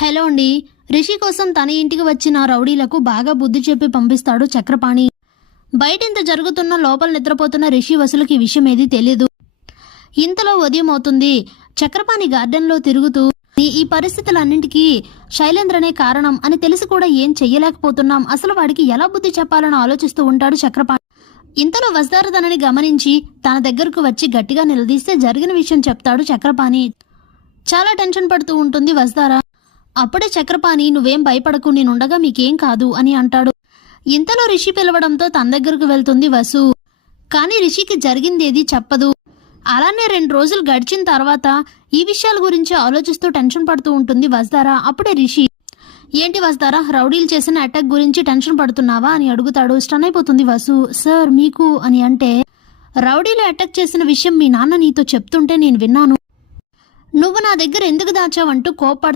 Hello అండి. రిషి కోసం తన ఇంటికి వచ్చిన రౌడీలకు బాగా బుద్ధి చెప్పి పంపిస్తాడు చక్రపాణి. బయటింత జరుగుతున్న లోపల నిద్రపోతున్న రిషి వసులకి ఈ విషయం ఏది తెలియదు. ఇంతలో ఉదయం అవుతుంది. చక్రపాణి గార్డెన్లో తిరుగుతూ ఈ పరిస్థితులన్నింటికీ శైలేంద్రనే కారణం అని తెలిసి కూడా ఏం చెయ్యలేకపోతున్నాం, అసలు వాడికి ఎలా బుద్ధి చెప్పాలని ఆలోచిస్తూ ఉంటాడు చక్రపాణి. ఇంతలో వసుధార తనని గమనించి తన దగ్గరకు వచ్చి గట్టిగా నిలదీస్తే జరిగిన విషయం చెప్తాడు చక్రపాణి. చాలా టెన్షన్ పడుతూ ఉంటుంది వసుధార. అప్పుడే చక్రపాణి నువ్వేం భయపడకు, నేనుండగా మీకేం కాదు అని అంటాడు. ఇంతలో రిషి పిలవడంతో తన దగ్గరకు వెళ్తుంది వసు. కానీ రిషికి జరిగిందేది చెప్పదు. అలానే 2 రోజులు గడిచిన తర్వాత ఈ విషయాల గురించి ఆలోచిస్తూ టెన్షన్ పడుతూ ఉంటుంది వసుధార. అప్పుడే రిషి, ఏంటి వసుధార, రౌడీలు చేసిన అటాక్ గురించి టెన్షన్ పడుతున్నావా అని అడుగుతాడు. స్టన్ అయిపోతుంది వసు. సార్ మీకు అని అంటే, రౌడీలు అటాక్ చేసిన విషయం మీ నాన్న నీతో చెప్తుంటే నేను విన్నాను. నువ్వు నా దగ్గర ఎందుకు దాచావంటూ కోప్పడుతూ